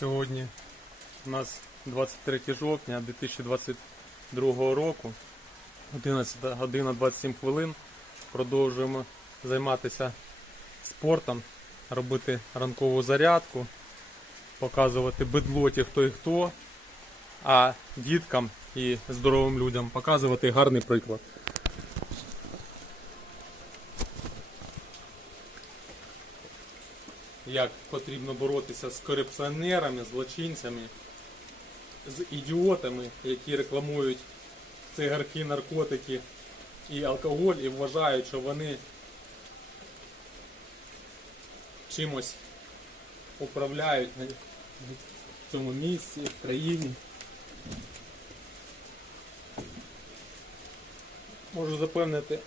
Сьогодні у нас 23 жовтня 2022 року, 11 година 27 хвилин. Продовжуємо займатися спортом, робити ранкову зарядку, показувати бедлоті хто і хто, а діткам і здоровим людям показувати гарний приклад. Як потрібно боротися з корупціонерами, злочинцями, з ідіотами, які рекламують цигарки, наркотики і алкоголь і вважають, що вони чимось управляють на цьому місці, в країні. Можу запевнити,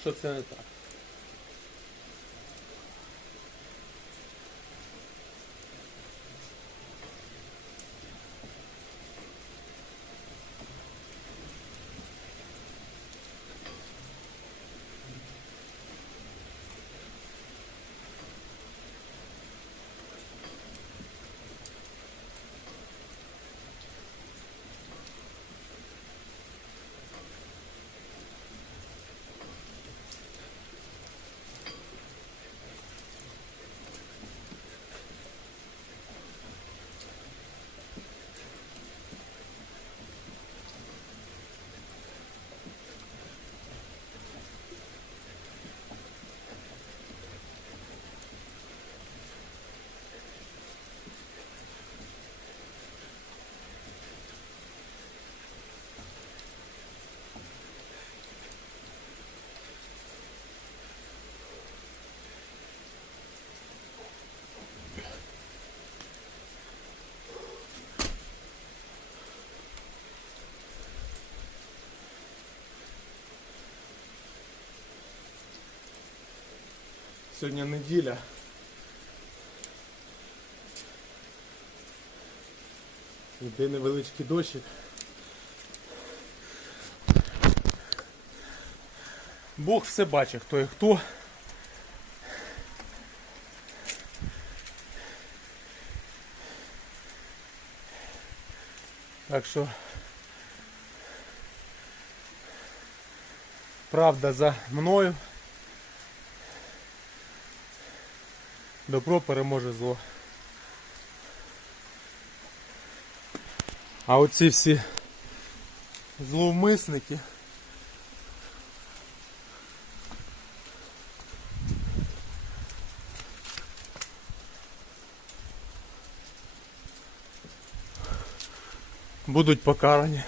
що це не так. Сьогодні неділя. Йде невеличкий дощик. Бог все бачить, хто і хто. Так що правда за мною. Добро переможе зло. А оці всі зловмисники. Будуть покарані.